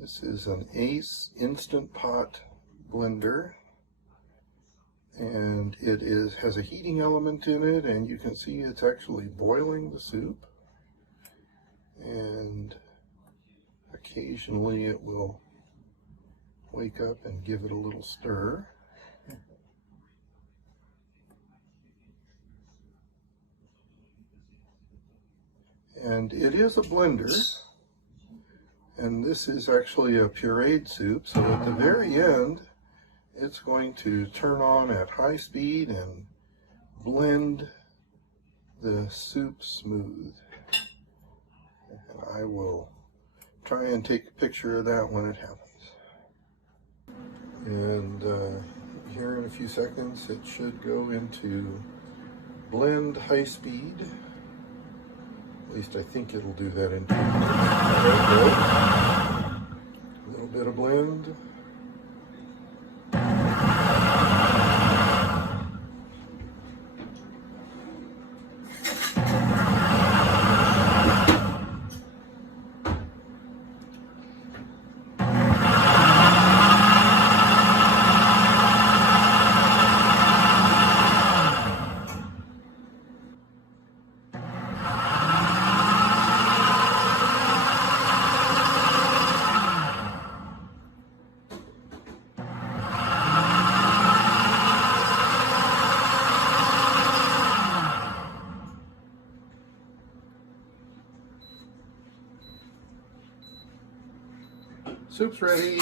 This is an Ace Instant Pot blender, and it has a heating element in it, and you can see it's actually boiling the soup, and occasionally it will wake up and give it a little stir. And it is a blender, and this is actually a pureed soup, so at the very end it's going to turn on at high speed and blend the soup smooth. And I will try and take a picture of that when it happens. And here in a few seconds it should go into blend high speed. At least I think it'll do that in 2 minutes. A little bit of blend. Soup's ready.